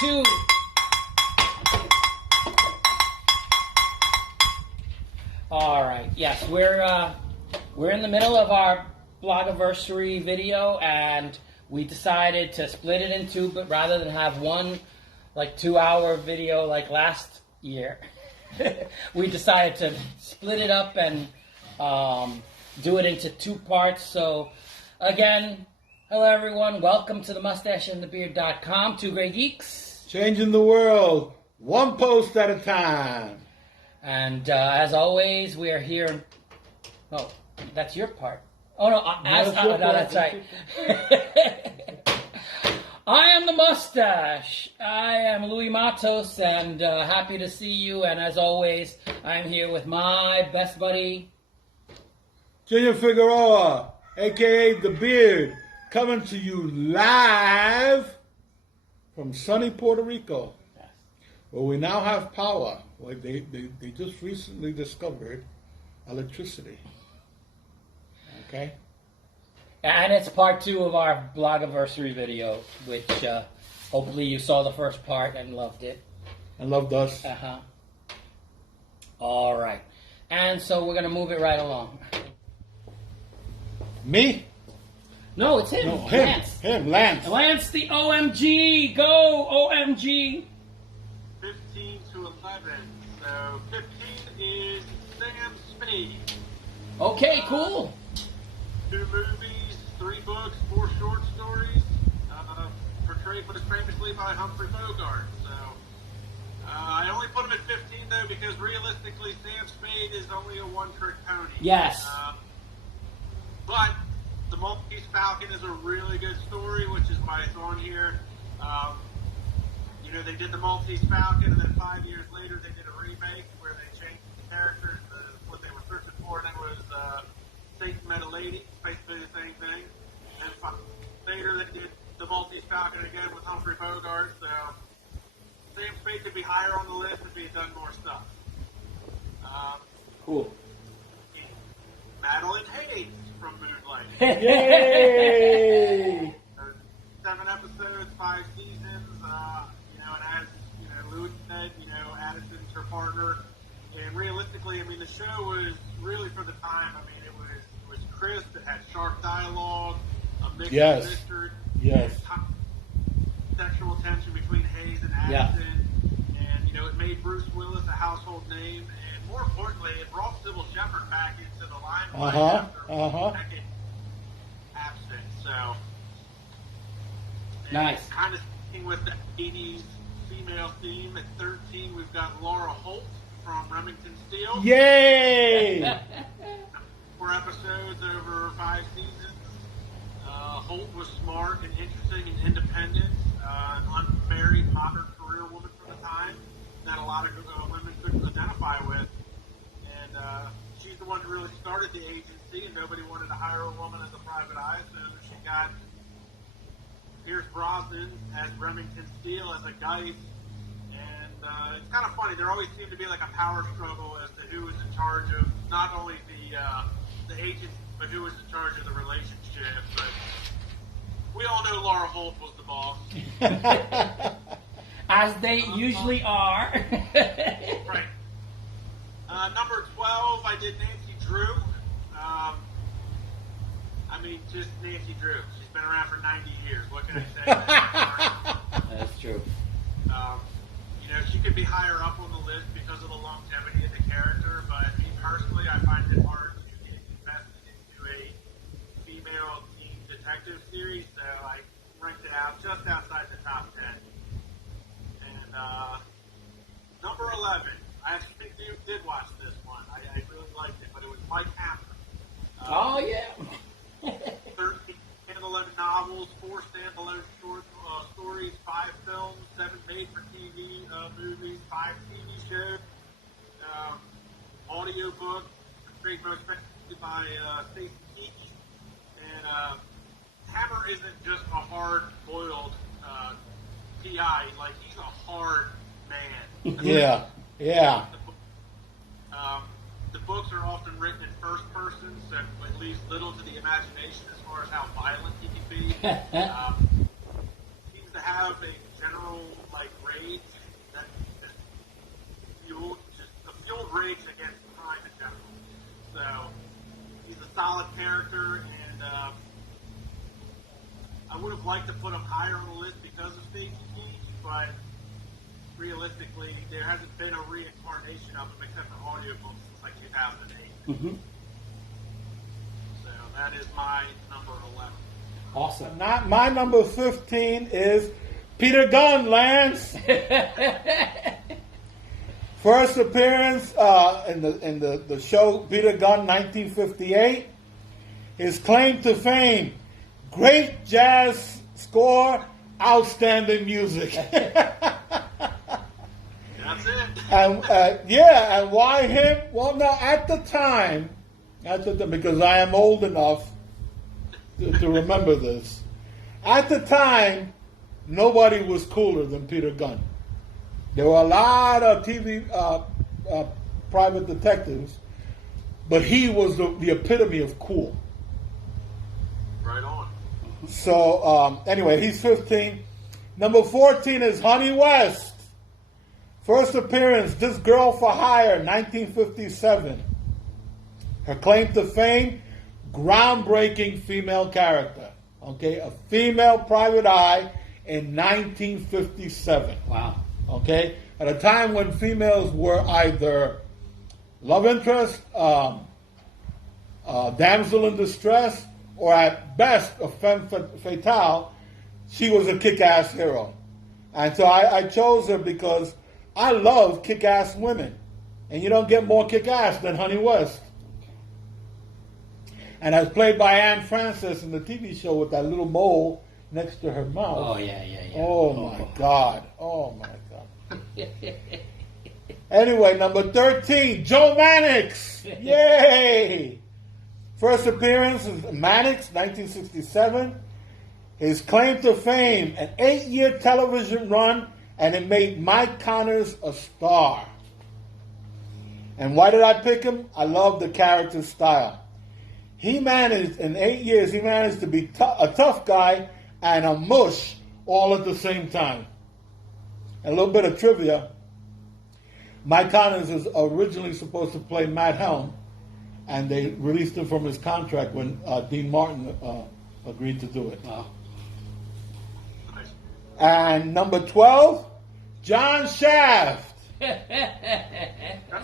2. All right. Yes, we're in the middle of our Blogoversary video, and we decided to split it in two, but rather than have one 2-hour video like last year, we decided to split it up and do it into 2 parts. So again, hello everyone, welcome to the MustacheAndTheBeard.com, 2 great geeks. Changing the world, one post at a time. And as always, we are here. Oh, that's your part. Oh no, no, that's right. I am the Mustache. I am Louis Matos, and happy to see you. And as always, I'm here with my best buddy, Junior Figueroa, a.k.a. The Beard, coming to you live from sunny Puerto Rico. Yes. Where we now have power. Like they just recently discovered electricity. Okay? And it's part 2 of our Blogoversary video, which hopefully you saw the first part and loved it. And loved us. Uh-huh. All right. And so we're going to move it right along. Me? No, it's him. No, him. Lance. Him, Lance. Lance the OMG. Go, OMG. 15 to 11. So 15 is Sam Spade. Okay, cool. 2 movies, 3 books, 4 short stories. Portrayed most famously by Humphrey Bogart. So I only put him at 15 though because realistically Sam Spade is only a one-trick pony. Yes. But The Maltese Falcon is a really good story, which is why it's on here. They did The Maltese Falcon, and then 5 years later they did a remake where they changed the characters, what they were searching for, and it was Satan Met a Lady, basically the same thing. And 5 years later they did The Maltese Falcon again with Humphrey Bogart, so Sam Spade could be higher on the list if he had done more stuff. Cool. Madeline Hayes from Moonlight. Yay! 7 episodes, 5 seasons, and as, Louis said, Addison's her partner, and realistically, the show was really for the time, it was crisp, it had sharp dialogue, a mix of mystery, sexual tension between Hayes and Addison, and, it made Bruce Willis a household name, and more importantly, it brought Sybil Shepherd back into the limelight after a decade absent, so... Nice. Kind of sticking with the 80s female theme. At 13, we've got Laura Holt from Remington Steele. Yay! 4 episodes over 5 seasons. Holt was smart and interesting and independent. An unmarried, modern career woman for the time that a lot of women couldn't identify with. And she's the one who really started the agency, and nobody wanted to hire a woman as a private eye, so she got Pierce Brosnan as Remington Steele as a Geist, and it's kind of funny. There always seemed to be like a power struggle as to who was in charge of not only the agents, but who was in charge of the relationship. But we all know Laura Holt was the boss. As they usually are. Right. Number 12, I did Nancy Drew. Just Nancy Drew. She's been around for 90 years. What can I say? That's true. She could be higher up on the list because of the longevity of the character, but me personally, I find it hard to get invested into a female teen detective series, so I ranked it out just outside the top 10. And number 11, I actually did watch this one. I really liked it, but it was Mike Hammer. Oh, yeah. 13 standalone novels, 4 standalone short stories, 5 films, 7 made-for-TV movies, 5 TV shows, audiobook, portrayed most famously by Stacey Keach. And Hammer isn't just a hard-boiled PI, he's a hard man. Yeah. The books are often written in first person, so it leaves little to the imagination as far as how violent he can be. Seems to have a general like to put them higher on the list because of Stacy Keach, but realistically, there hasn't been a reincarnation of them except for audiobooks since like 2008. Mm-hmm. So that is my number 11. Awesome. Not my number 15 is Peter Gunn, Lance. First appearance in the show Peter Gunn, 1958. His claim to fame: great jazz score, outstanding music. That's it. And and why him? Well, no, at the time, because I am old enough to remember this. At the time, nobody was cooler than Peter Gunn. There were a lot of TV private detectives, but he was the epitome of cool. Right on. So anyway, he's 15. Number 14 is Honey West. First appearance, This Girl for Hire, 1957. Her claim to fame: groundbreaking female character. Okay, a female private eye in 1957. Wow. Okay, at a time when females were either love interest, damsel in distress, or at best a femme fatale, she was a kick-ass hero. And so I chose her because I love kick-ass women. And you don't get more kick-ass than Honey West. And as played by Anne Francis in the TV show with that little mole next to her mouth. Oh, yeah. Oh, my God. Oh, my God. Anyway, number 13, Joe Mannix. Yay! First appearance is Mannix, 1967. His claim to fame: an 8-year television run, and it made Mike Connors a star. And why did I pick him? I love the character style. He managed, in 8 years, he managed to be a tough guy and a mush all at the same time. A little bit of trivia. Mike Connors was originally supposed to play Matt Helm, and they released him from his contract when Dean Martin agreed to do it. Wow. Nice. And number 12, John Shaft.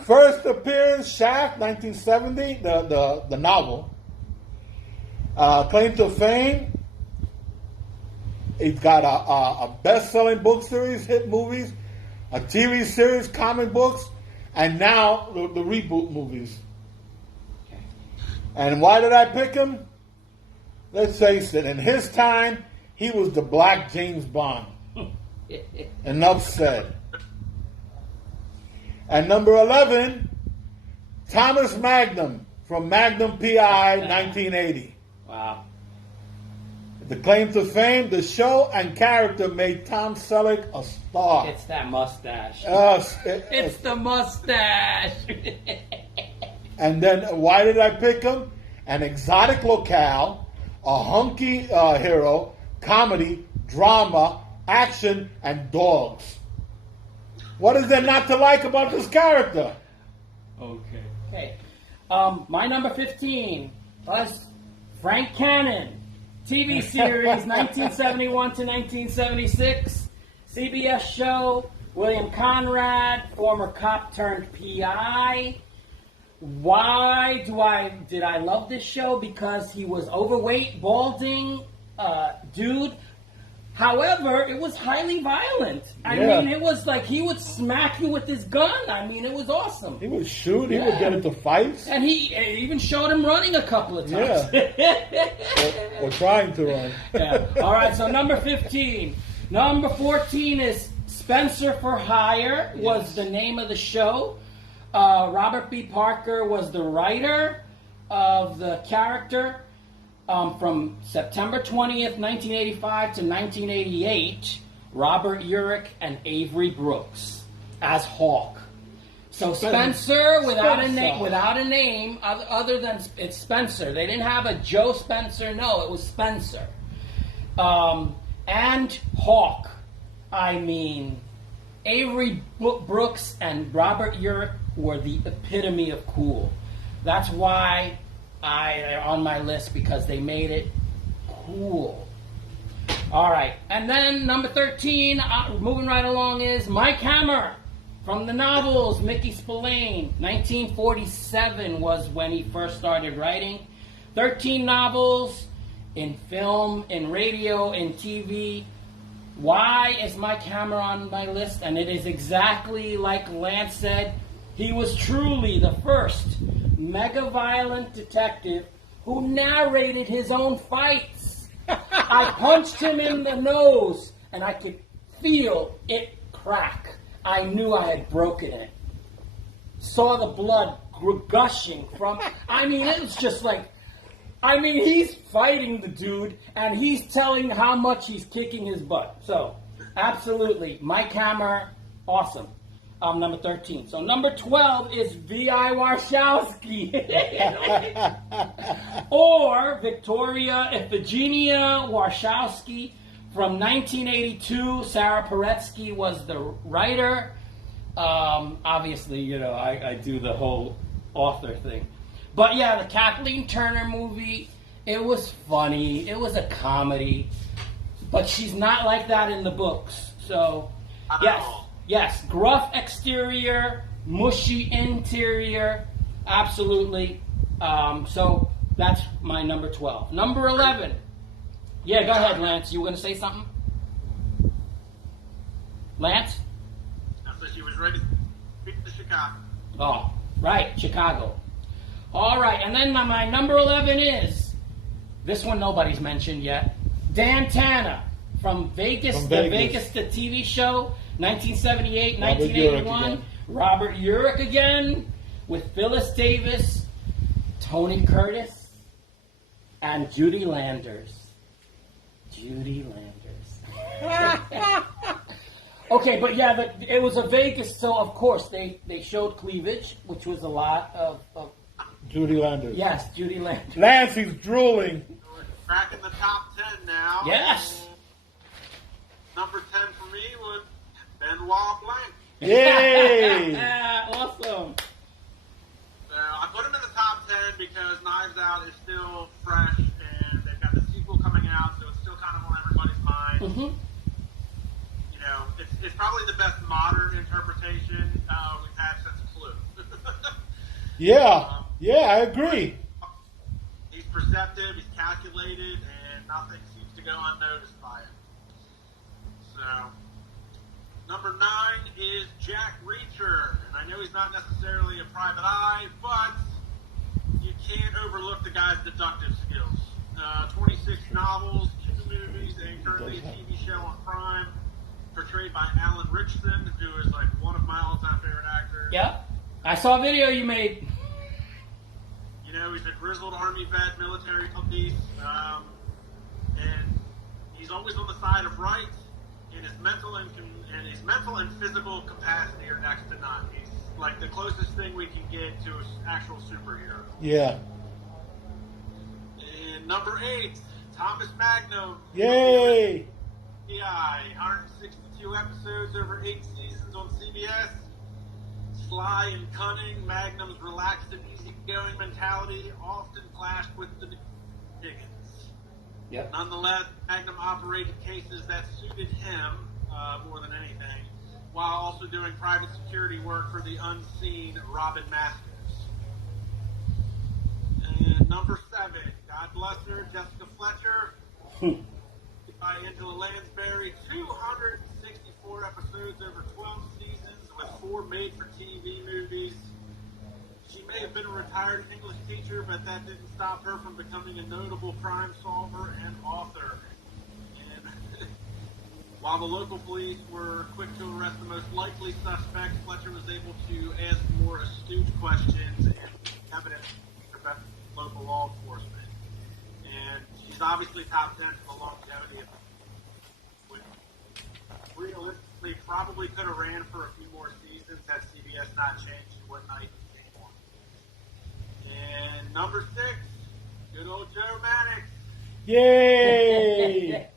First appearance, Shaft, 1970, the novel. Claim to fame: he's got a best-selling book series, hit movies, a TV series, comic books, and now the reboot movies. And why did I pick him? Let's face it, in his time, he was the Black James Bond. Enough said. And number 11, Thomas Magnum from Magnum P.I., 1980. Wow. The claim to fame: the show and character made Tom Selleck a star. It's that mustache. It's the mustache. And then why did I pick him? An exotic locale, a hunky hero, comedy, drama, action, and dogs. What is there not to like about this character? Okay. My number 15 was Frank Cannon. TV series 1971 to 1976. CBS show, William Conrad, former cop turned PI. Why did I love this show? Because he was overweight, balding dude. However, it was highly violent. I mean, it was like he would smack you with his gun. I mean, it was awesome. He would shoot. He would get into fights. And he even showed him running a couple of times. Yeah. or trying to run. Yeah. All right, so number 15. Number 14 is Spencer for Hire was the name of the show. Robert B. Parker was the writer of the character. From September 20th, 1985 to 1988, Robert Urich and Avery Brooks as Hawk. So Spencer, without a name other than it's Spencer. They didn't have a Joe Spencer. No, it was Spencer. And Hawk. I mean, Avery Brooks and Robert Urich were the epitome of cool. That's why they're on my list, because they made it cool. All right. And then number 13, moving right along, is Mike Hammer from the novels Mickey Spillane. 1947 was when he first started writing. 13 novels in film, in radio, in TV. Why is Mike Hammer on my list? And it is exactly like Lance said. He was truly the first mega-violent detective who narrated his own fights. I punched him in the nose, and I could feel it crack. I knew I had broken it. Saw the blood gushing from... I mean, it was just like... I mean, he's fighting the dude, and he's telling how much he's kicking his butt. So, absolutely, Mike Hammer, awesome. Number 13. So, number 12 is V.I. Warshawski. Or Victoria Iphigenia Warshawski. From 1982, Sarah Paretsky was the writer. Obviously, you know, I do the whole author thing. But yeah, the Kathleen Turner movie, it was funny. It was a comedy. But she's not like that in the books. So, yes, gruff exterior, mushy interior, absolutely. So that's my number 12. Number 11. Yeah, go ahead, Lance. You were going to say something? Lance? So she was ready to beat the Chicago. Oh, right, Chicago. All right, and then my number 11 is, this one nobody's mentioned yet, Dan Tanner from Vegas, the Vegas the TV show, 1978, 1981. Robert Urich again, with Phyllis Davis, Tony Curtis, and Judy Landers. Judy Landers. Okay, but yeah, it was a Vegas, so of course they showed cleavage, which was a lot of Judy Landers. Yes, Judy Landers. Lance, he's drooling. We're back in the top 10 now. Yes. Number 10 for me was Benoit Blanc. Yay! Awesome. I put him in the top 10 because Knives Out is still fresh and they've got the sequel coming out, so it's still kind of on everybody's mind. Mm-hmm. You know, it's probably the best modern interpretation we've had since Clue. Yeah, I agree. He's perceptive, he's calculated, and nothing seems to go unnoticed by him. So, number 9 is Jack Reacher. And I know he's not necessarily a private eye, but you can't overlook the guy's deductive skills. 26 novels, 2 movies, and currently a TV show on Prime, portrayed by Alan Ritchson, who is like one of my all-time favorite actors. Yeah. I saw a video you made. You know, he's a grizzled Army vet, military police, and he's always on the side of right, and his mental and physical capacity are next to none. He's like the closest thing we can get to an actual superhero. Yeah. And number 8, Thomas Magnum. Yay! PI, 162 episodes over 8 seasons on CBS. Sly and cunning, Magnum's relaxed and easygoing mentality often clashed with the Dickens. Yep. Nonetheless, Magnum operated cases that suited him more than anything, while also doing private security work for the unseen Robin Masters. And number 7, God bless her, Jessica Fletcher. By Angela Lansbury, 264 episodes over 12 seasons with 4 made-for-TV movies. She may have been a retired English teacher, but that didn't stop her from becoming a notable crime solver and author. And while the local police were quick to arrest the most likely suspects, Fletcher was able to ask more astute questions and evidence to prevent local law enforcement. And she's obviously top 10 for the longevity of it. Realistically, probably could have ran for a few more seasons had CBS not changed what night he came on. And number 6, good old Joe Mannix. Yay!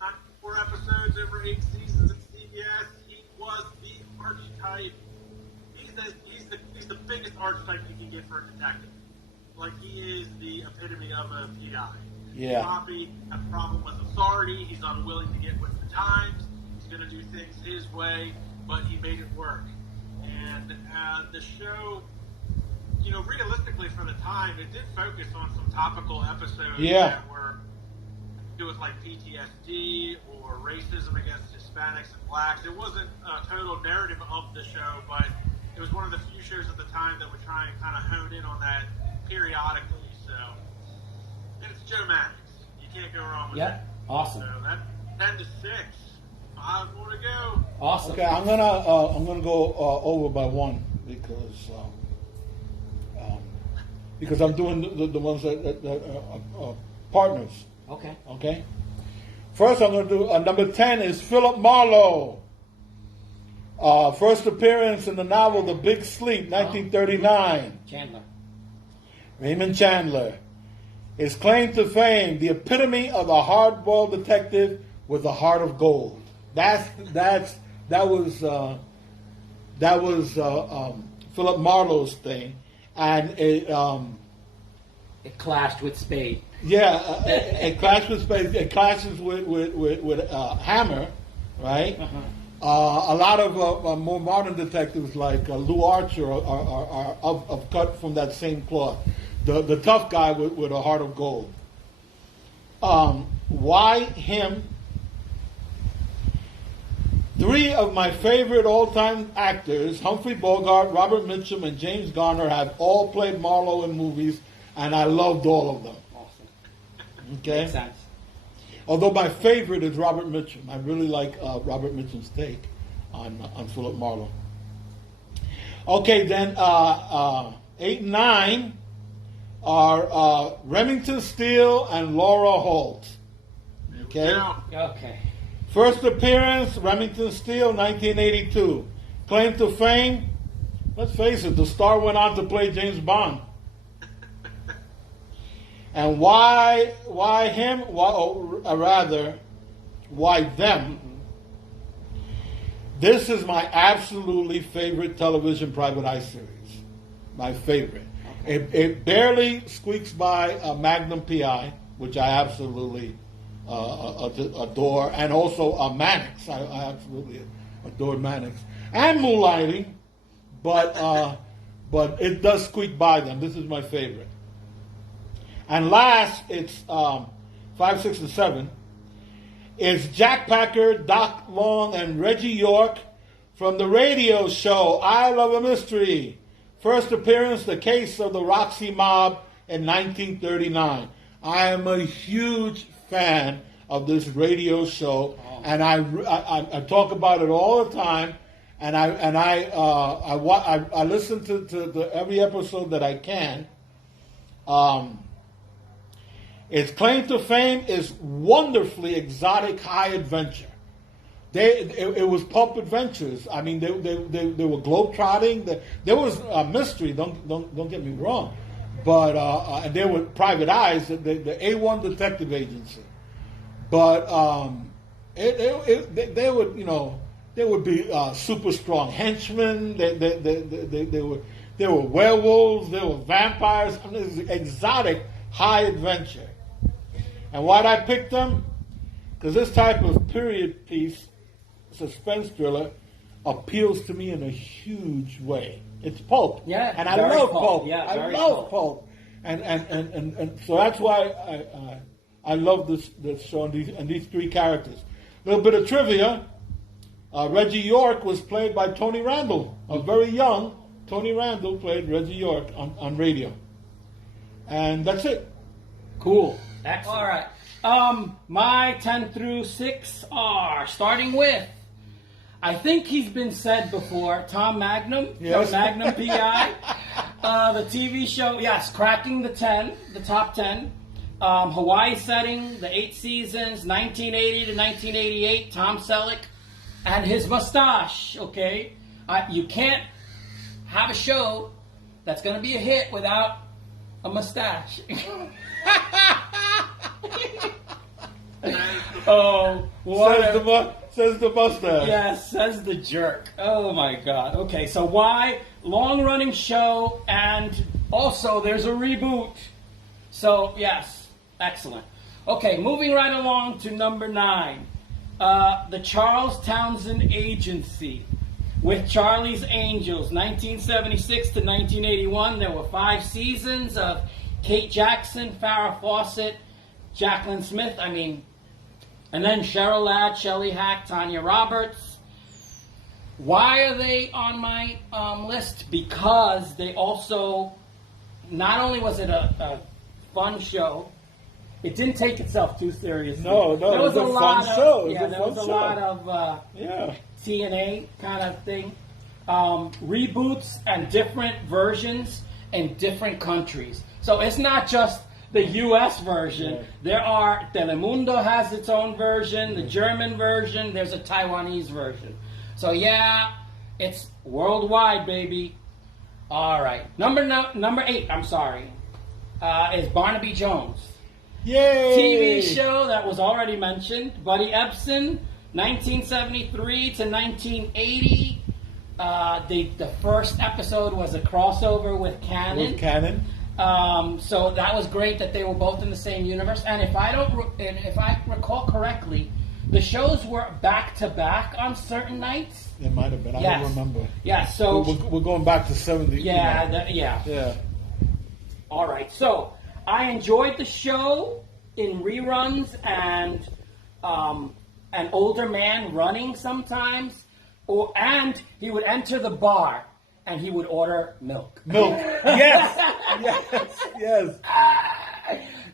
94 episodes over 8 seasons at CBS. He was the archetype. He's the biggest archetype you can get for a detective. Like, he is the epitome of a PI. Yeah. Poppy had a problem with authority. He's unwilling to get with the times. He's going to do things his way, but he made it work. And the show, realistically for the time, it did focus on some topical episodes that were do with like PTSD or racism against Hispanics and blacks. It wasn't a total narrative of the show, but it was one of the few shows at the time that would try and kind of hone in on that periodically. So, and it's Joe Mannix. You can't go wrong with that. Awesome. So that's 10 to 6. 5 more to go. Awesome. Okay, I'm gonna go over by one because I'm doing the ones that are partners. Okay. Okay. First, I'm going to do number 10 is Philip Marlowe. First appearance in the novel The Big Sleep, 1939. Chandler. Raymond Chandler. His claim to fame: the epitome of a hard-boiled detective with a heart of gold. That was Philip Marlowe's thing, and it clashed with Spade. Yeah, it clashes with Spade. It clashes with Hammer, right? A lot of more modern detectives like Lou Archer are of cut from that same cloth. The tough guy with a heart of gold. Why him? 3 of my favorite all-time actors, Humphrey Bogart, Robert Mitchum, and James Garner, have all played Marlowe in movies, and I loved all of them. Awesome. Okay? Makes sense. Although my favorite is Robert Mitchum. I really like Robert Mitchum's take on Philip Marlowe. Okay, then 8 and 9 are Remington Steele and Laura Holt. Okay? Okay. First appearance, Remington Steele, 1982. Claim to fame, let's face it, the star went on to play James Bond. And why him? Why them? This is my absolutely favorite television private eye series. My favorite. It barely squeaks by Magnum PI, which I absolutely adore, and also Mannix. I absolutely adore Mannix and Moonlighting, but it does squeak by them. This is my favorite. And last, it's 5, 6, and 7. It's Jack Packer, Doc Long, and Reggie York from the radio show I Love a Mystery. First appearance, The Case of the Roxy Mob in 1939. I am a huge fan of this radio show, and I talk about it all the time, and I listen to every episode that I can. Its claim to fame is wonderfully exotic high adventure. It was pulp adventures. I mean, they were globetrotting. There was a mystery. Don't get me wrong, but and there were private eyes, the A1 detective agency. But they would be super strong henchmen. There were werewolves. There were vampires. I mean, it was exotic high adventure. And why'd I pick them? Because this type of period piece, suspense thriller, appeals to me in a huge way. It's pulp. Yeah, and I very love pulp. pulp. Yeah, I very love pulp. And so that's why I love this show and these 3 characters. A little bit of trivia. Reggie York was played by Tony Randall. A very young Tony Randall played Reggie York on radio. And that's it. Cool. Excellent. All right. My 10 through 6 are starting with, I think he's been said before, Tom Magnum, yes. from Magnum PI. The TV show, yes, cracking the top 10. Hawaii setting, the 8 seasons, 1980 to 1988, Tom Selleck, and his mustache, okay? You can't have a show that's going to be a hit without a mustache. Oh, what? Says the mustache. Yes, says the jerk. Oh my God. Okay, so why? Long-running show, and also there's a reboot. So yes, excellent. Okay, moving right along to number 9. The Charles Townsend Agency with Charlie's Angels, 1976 to 1981. There were 5 seasons of Kate Jackson, Farrah Fawcett, Jacqueline Smith, and then Cheryl Ladd, Shelley Hack, Tanya Roberts. Why are they on my list? Because they also, not only was it a fun show, it didn't take itself too seriously. No, there was it was a fun show. Yeah, there was a lot of TNA kind of thing. Reboots and different versions in different countries. So it's not just the U.S. version. Right. There are, Telemundo has its own version, the German version, there's a Taiwanese version. So yeah, it's worldwide, baby. All right. Number 8, is Barnaby Jones. Yay! TV show that was already mentioned. Buddy Ebsen, 1973 to 1980. The first episode was a crossover with Canon. So that was great that they were both in the same universe. And if I recall correctly, the shows were back to back on certain nights. It might have been. I don't remember. Yeah. So we're going back to 70. Yeah. Yeah. All right. So I enjoyed the show in reruns and an older man running sometimes, and he would enter the bar and he would order milk. Yes.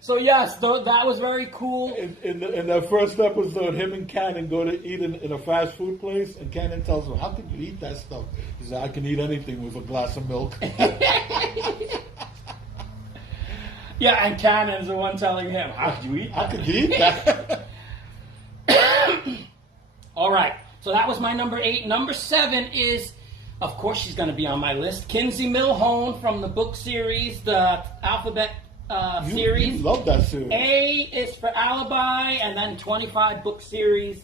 So yes, that was very cool. In the first episode, him and Cannon go to eat in a fast food place, and Cannon tells him, "How could you eat that stuff?" He said, "I can eat anything with a glass of milk." Yeah, and Cannon's the one telling him, "How could you eat that?" How could you eat that? All right, so that was my number 8. Number 7 is, of course, she's going to be on my list, Kinsey Milhone from the book series, the Alphabet series. You love that series. A is for Alibi, and then 25 book series,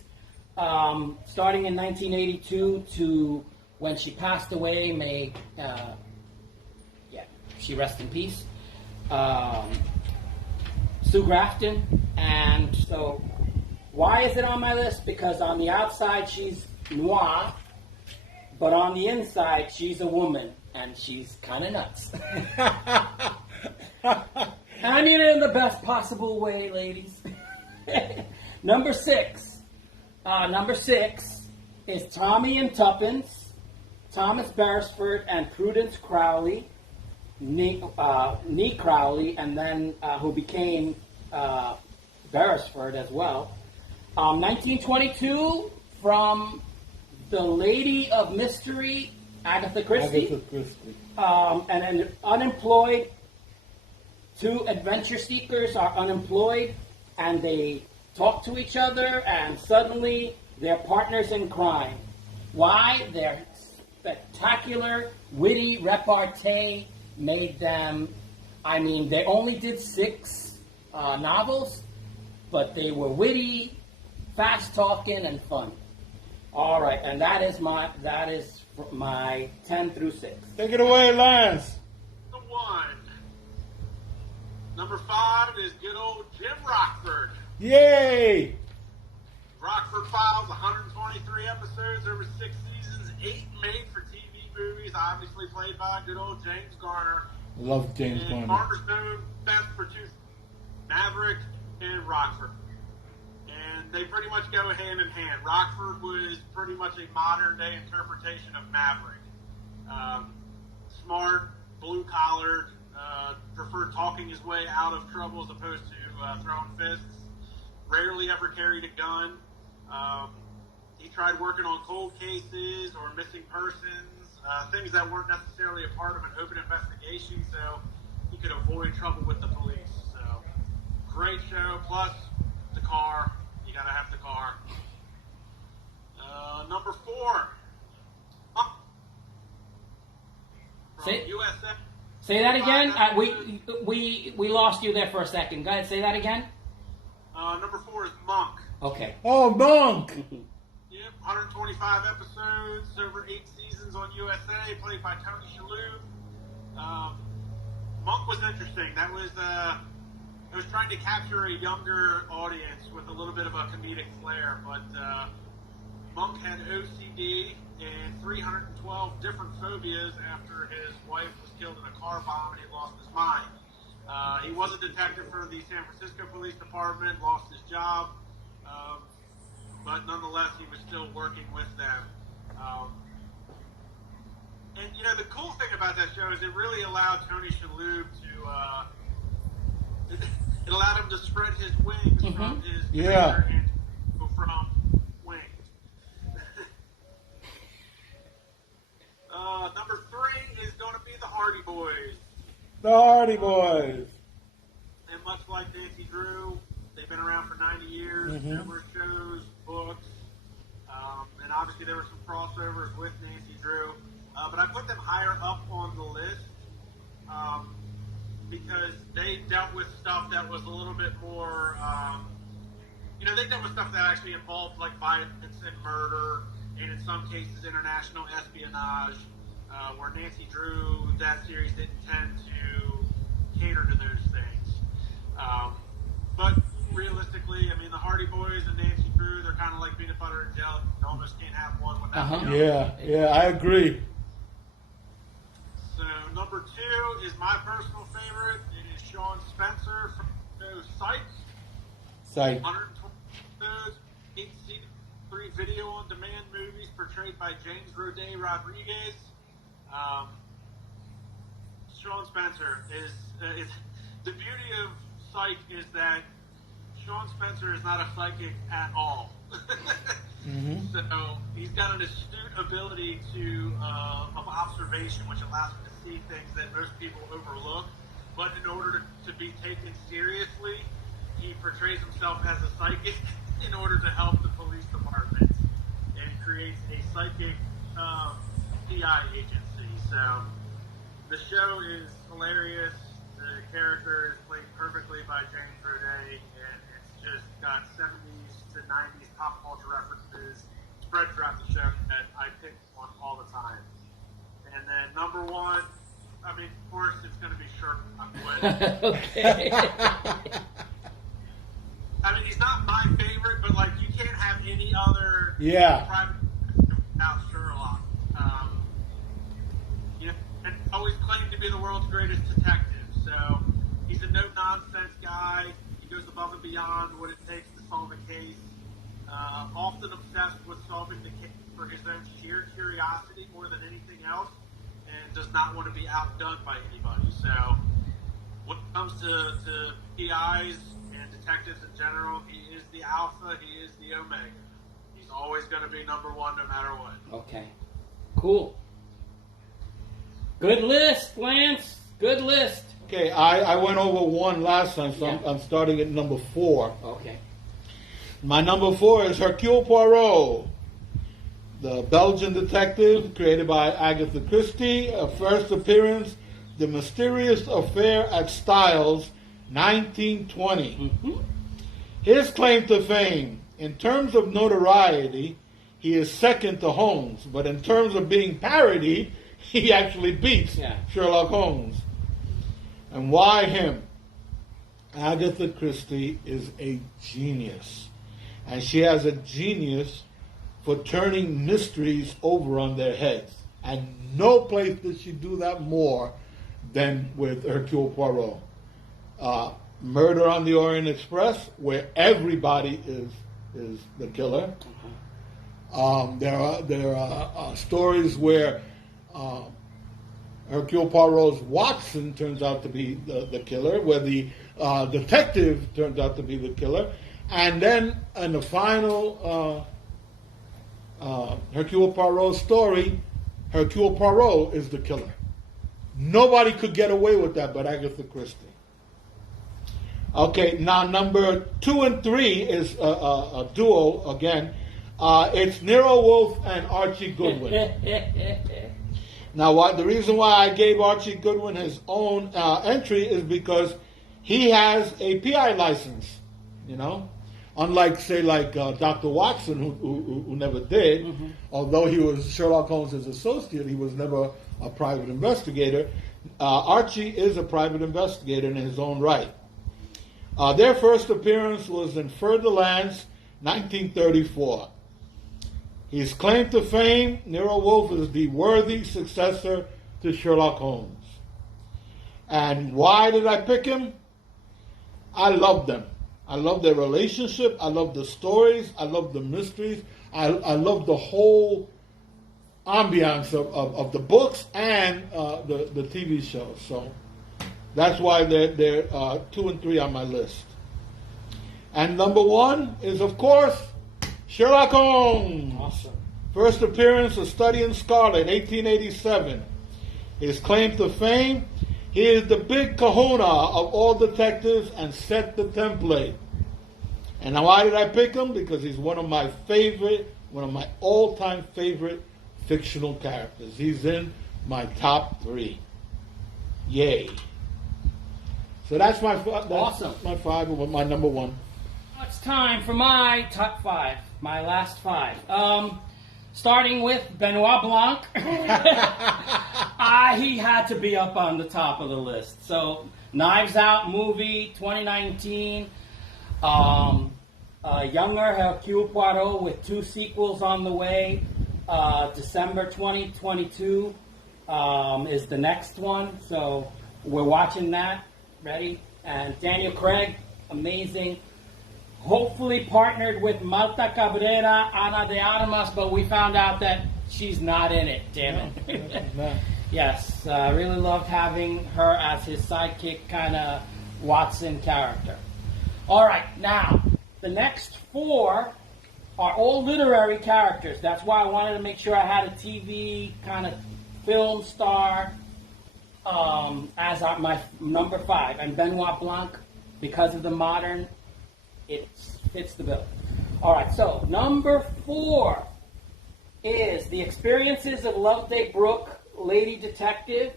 starting in 1982 to when she passed away. May she rest in peace. Sue Grafton. And so, why is it on my list? Because on the outside she's noir, but on the inside she's a woman, and she's kind of nuts. And I mean it in the best possible way, ladies. Number 6 is Tommy and Tuppence, Thomas Beresford and Prudence Crowley, Nee Crowley, and then who became Beresford as well. 1922 from the Lady of Mystery, Agatha Christie. And an unemployed. 2 adventure seekers are unemployed, and they talk to each other, and suddenly they're partners in crime. Why? Their spectacular, witty repartee made them, they only did 6 novels, but they were witty, fast-talking, and fun. All right, and that is my 10 through 6. Take it away, Lance. The 1. Number 5 is good old Jim Rockford. Yay! Rockford Files, 123 episodes over 6 seasons, 8 made for TV movies, obviously played by good old James Garner. Love James Garner. Cornerstone best produced Maverick and Rockford. And they pretty much go hand in hand. Rockford was pretty much a modern day interpretation of Maverick. Smart, blue-collared, preferred talking his way out of trouble as opposed to throwing fists. Rarely ever carried a gun. He tried working on cold cases or missing persons, things that weren't necessarily a part of an open investigation, so he could avoid trouble with the police. So, great show. Plus, the car. You gotta have the car. Number 4. From USA. Say that again. We lost you there for a second. Go ahead. Say that again. Number 4 is Monk. Okay. Oh, Monk. Yep, 125 episodes over 8 seasons on USA, played by Tony Shalhoub. Monk was interesting. That was it was trying to capture a younger audience with a little bit of a comedic flair, but Monk had OCD and 312 different phobias after his wife was killed in a car bomb and he lost his mind. He was a detective for the San Francisco Police Department, lost his job, but nonetheless, he was still working with them. And, you know, the cool thing about that show is it really allowed Tony Shalhoub to, it allowed him to spread his wings from his career and go from wings. Number 3 is going to be the Hardy Boys. The Hardy Boys. And much like Nancy Drew, they've been around for 90 years, numerous shows, books, and obviously there were some crossovers with Nancy Drew. But I put them higher up on the list because they dealt with stuff that was a little bit more, you know, they dealt with stuff that actually involved like violence and murder, and in some cases international espionage, where Nancy Drew, that series didn't tend to cater to those things. But realistically, I mean, the Hardy Boys and Nancy Drew, they're kind of like peanut butter and jelly. You almost can't have one without the other. Yeah, I agree. So number 2 is my personal favorite. It is Sean Spencer from Psych. Psych. 120 episodes, 8 seasons, 3 video-on-demand movies portrayed by James Roday Rodriguez. Sean Spencer is the beauty of Psych is that Sean Spencer is not a psychic at all. So he's got an astute ability of observation, which allows him to see things that most people overlook. But in order to be taken seriously, he portrays himself as a psychic in order to help the police department and creates a psychic PI agency. So the show is hilarious. The character is played perfectly by James Roday, and it's just got 70s to 90s pop culture references spread throughout the show that I pick on all the time. And then number 1, I mean, of course, it's going to be Sherlock. Okay. I mean, he's not my favorite, but like, you can't have any other private without Sherlock. You know, and always claimed to be the world's greatest detective. So he's a no-nonsense guy. He goes above and beyond what it takes to solve a case. Often obsessed with solving the case for his own sheer curiosity more than anything else, and does not want to be outdone by anybody. So when it comes to PIs and detectives in general, he is the alpha, he is the omega. He's always going to be number 1 no matter what. Okay. Cool. Good list, Lance. Good list. Okay, I went over 1 last time, so I'm starting at number 4. Okay. My number 4 is Hercule Poirot, the Belgian detective created by Agatha Christie. A first appearance, The Mysterious Affair at Styles, 1920. His claim to fame, in terms of notoriety, he is second to Holmes, but in terms of being parodied, he actually beats Sherlock Holmes. And why him? Agatha Christie is a genius. And she has a genius for turning mysteries over on their heads. And no place does she do that more than with Hercule Poirot. Murder on the Orient Express, where everybody is the killer. There are stories where Hercule Poirot's Watson turns out to be the killer, where the detective turns out to be the killer. And then in the final Hercule Poirot story, Hercule Poirot is the killer. Nobody could get away with that but Agatha Christie. Okay, now number 2 and 3 is a duo again. It's Nero Wolfe and Archie Goodwin. Now, the reason why I gave Archie Goodwin his own entry is because he has a PI license, you know? Unlike, say, Dr. Watson, who never did, although he was Sherlock Holmes' associate, he was never a private investigator. Archie is a private investigator in his own right. Their first appearance was in Furtherlands, 1934. His claim to fame, Nero Wolfe is the worthy successor to Sherlock Holmes. And why did I pick him? I love them. I love their relationship. I love the stories. I love the mysteries. I love the whole ambiance of the books and the TV shows. So that's why they're 2 and 3 on my list. And number 1 is, of course, Sherlock Holmes. Awesome. First appearance, A Study in Scarlet, 1887. His claim to fame, he is the big kahuna of all detectives and set the template. And why did I pick him? Because he's one of my all-time favorite fictional characters. He's in my top 3. Yay. So that's my Awesome. my 5, my number 1. It's time for my top 5, my last 5. Starting with Benoit Blanc. He had to be up on the top of the list. So, Knives Out movie, 2019. Younger Hercule Poirot with 2 sequels on the way. December 2022 is the next one. So, we're watching that. Ready? And Daniel Craig, amazing. Hopefully partnered with Marta Cabrera, Ana de Armas, but we found out that she's not in it, damn it. No. Yes, really loved having her as his sidekick, kind of Watson character. All right, now, the next 4 are all literary characters. That's why I wanted to make sure I had a TV kind of film star as my number 5. And Benoit Blanc, because of the modern, it fits the bill. All right, so number 4 is The Experiences of Loveday Brooke, Lady Detective,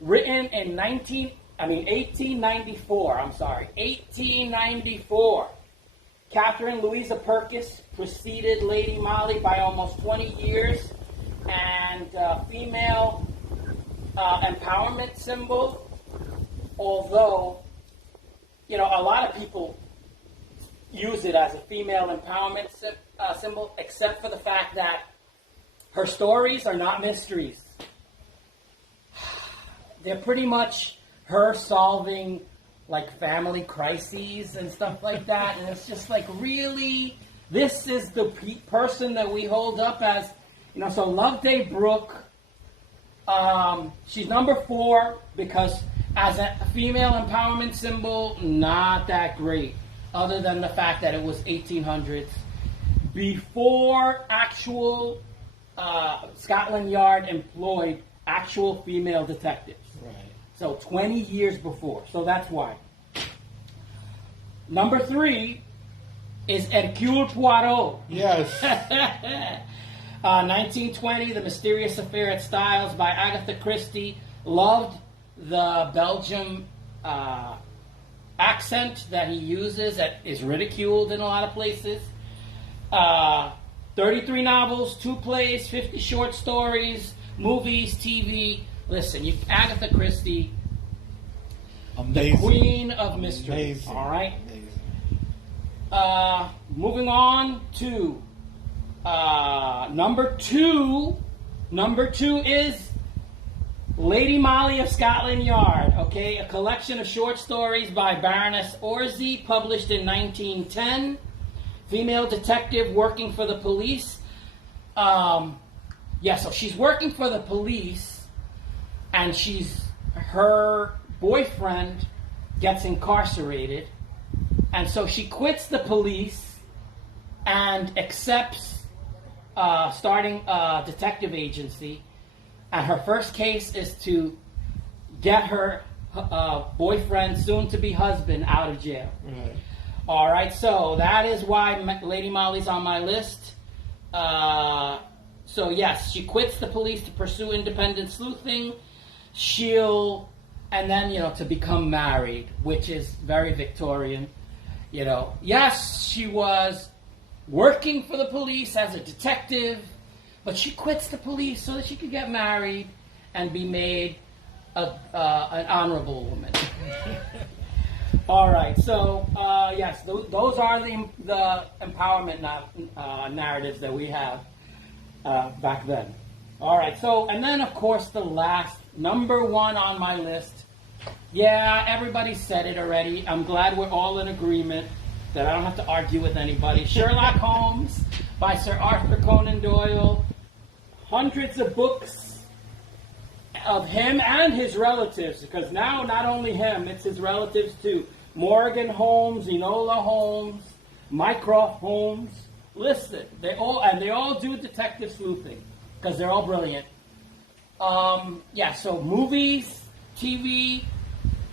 written in 1894. 1894. Catherine Louisa Purkis preceded Lady Molly by almost 20 years, and female empowerment symbol. Although, a lot of people use it as a female empowerment symbol, except for the fact that her stories are not mysteries. They're pretty much her solving like family crises and stuff like that, and it's just like, really, this is the person that we hold up as, so Loveday Brooke, she's number 4 because as a female empowerment symbol, not that great. Other than the fact that it was 1800s, before actual Scotland Yard employed actual female detectives. Right. So 20 years before. So that's why. Number 3 is Hercule Poirot. Yes. 1920, The Mysterious Affair at Styles by Agatha Christie. Loved the Belgium accent that he uses that is ridiculed in a lot of places. 33 novels, 2 plays, 50 short stories, movies, TV. Listen, Agatha Christie, Amazing. the queen of mystery. Amazing. All right. Amazing. Moving on to number 2. Number 2 is Lady Molly of Scotland Yard, okay? A collection of short stories by Baroness Orczy, published in 1910. Female detective working for the police. So she's working for the police, and her boyfriend gets incarcerated, and so she quits the police and accepts starting a detective agency. And her first case is to get her boyfriend, soon-to-be husband, out of jail. Right. All right, so that is why Lady Molly's on my list. So yes, she quits the police to pursue independent sleuthing. And then, to become married, which is very Victorian. Yes, she was working for the police as a detective, but she quits the police so that she could get married and be made an honorable woman. All right. So yes, those are the empowerment narratives that we have back then. All right. So and then of course the last number one on my list. Yeah, everybody said it already. I'm glad we're all in agreement that I don't have to argue with anybody. Sherlock Holmes by Sir Arthur Conan Doyle. Hundreds of books of him and his relatives, because now not only him, it's his relatives too. Morgan Holmes, Enola Holmes, Mycroft Holmes. Listen, they all do detective sleuthing because they're all brilliant. So movies, TV,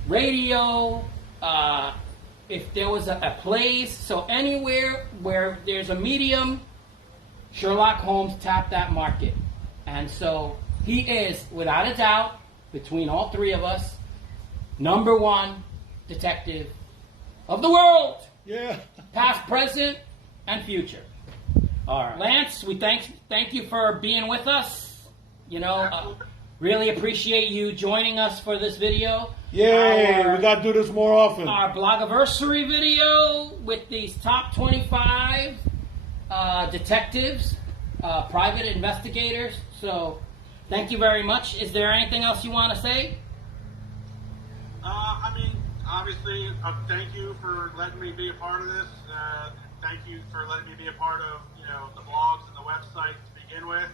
radio, if there was a place, so anywhere where there's a medium, Sherlock Holmes tapped that market. And so he is, without a doubt, between all three of us, number one detective of the world. Yeah. Past, present, and future. All right. Lance, we thank you for being with us. Really appreciate you joining us for this video. Yay, we got to do this more often. Our Blogoversary video with these top 25 detectives, private investigators. So, thank you very much. Is there anything else you want to say? Obviously, thank you for letting me be a part of this. Thank you for letting me be a part of, the blogs and the website to begin with.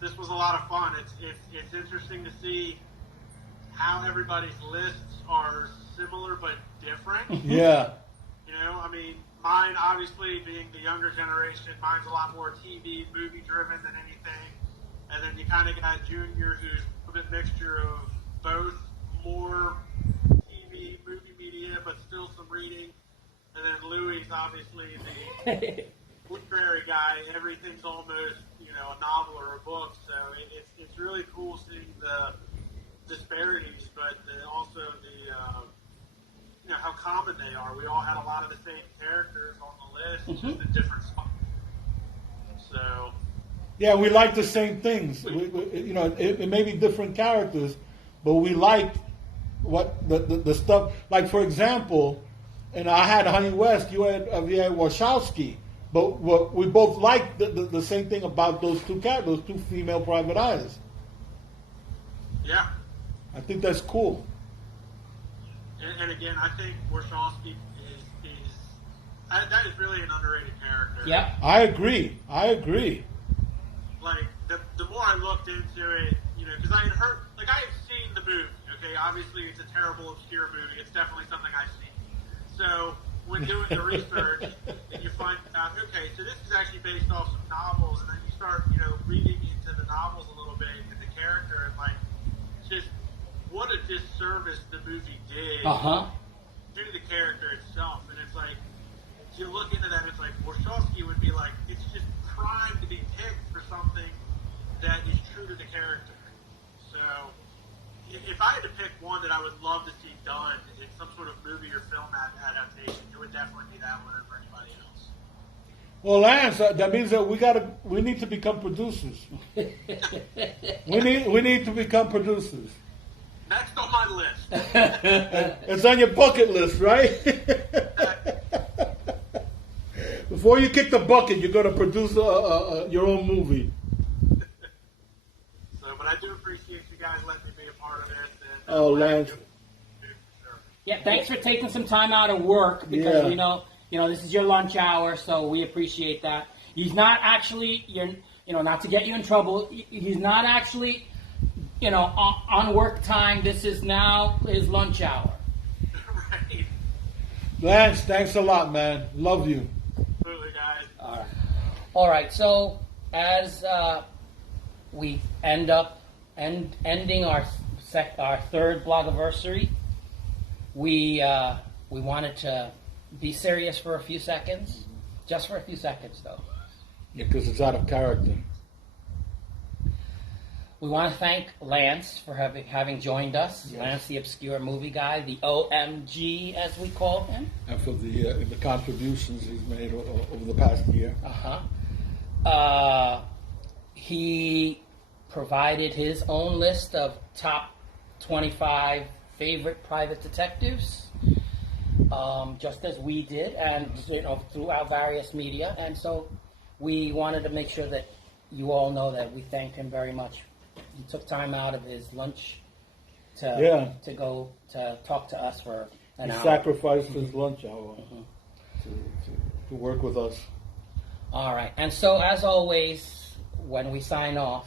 This was a lot of fun. It's interesting to see how everybody's lists are similar but different. Yeah. Mine obviously being the younger generation, mine's a lot more TV, movie driven than anything. And then you kind of got Junior, who's a bit mixture of both, more TV, movie media, but still some reading. And then Louis, obviously the literary guy. Everything's almost, a novel or a book. So it's really cool seeing the disparities, but also the how common they are. We all had a lot of the same characters on the list, just in different spots. So. Yeah, we like the same things. It may be different characters, but we like what the stuff. Like for example, I had Honey West. You had Wachowski. But we both like the same thing about those two characters, those two female private eyes. Yeah. I think that's cool. And again, I think Wachowski that is really an underrated character. Yeah. I agree. Like, the more I looked into it, because I had heard, I had seen the movie, okay? Obviously, it's a terrible, obscure movie. It's definitely something I've seen. So, when doing the research, you find out, okay, so this is actually based off some novels, and then you start, reading into the novels a little bit and the character, and, just what a disservice the movie did to the character itself. And it's like, you look into that, it's like, Wachowski would be like, it's just prime to be picked for something that is true to the character. So, if I had to pick one that I would love to see done in some sort of movie or film adaptation, it would definitely be that one over anybody else. Well, Lance, that means that we need to become producers. we need to become producers. Next on my list. It's on your bucket list, right? Before you kick the bucket, you're going to produce your own movie. But I do appreciate you guys letting me be a part of this. And, Lance. Yeah, thanks for taking some time out of work because we know this is your lunch hour, so we appreciate that. He's not actually, not to get you in trouble. He's not actually, on work time. This is now his lunch hour. Right. Lance, thanks a lot, man. Love you. Absolutely, guys. All right. So as we end up ending our third Blogoversary, we wanted to be serious for a few seconds, just for a few seconds, though. Yeah, because it's out of character. We want to thank Lance for having joined us. Yes. Lance, the obscure movie guy, the OMG, as we call him. And for the contributions he's made over the past year. He provided his own list of top 25 favorite private detectives, just as we did, and through our various media. And so we wanted to make sure that you all know that we thanked him very much. He took time out of his lunch to go to talk to us for an hour. He sacrificed his lunch hour to work with us. All right. And so, as always, when we sign off,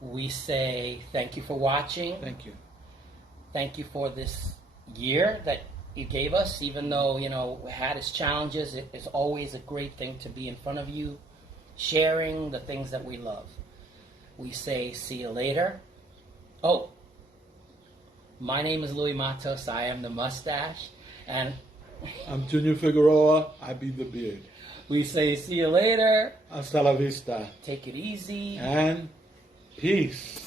we say thank you for watching. Thank you. Thank you for this year that you gave us. Even though, it had its challenges, it is always a great thing to be in front of you, sharing the things that we love. We say see you later. Oh, my name is Louis Matos. I am the Mustache. And I'm Junior Figueroa. I be the beard. we say see you later. Hasta la vista. Take it easy. And peace.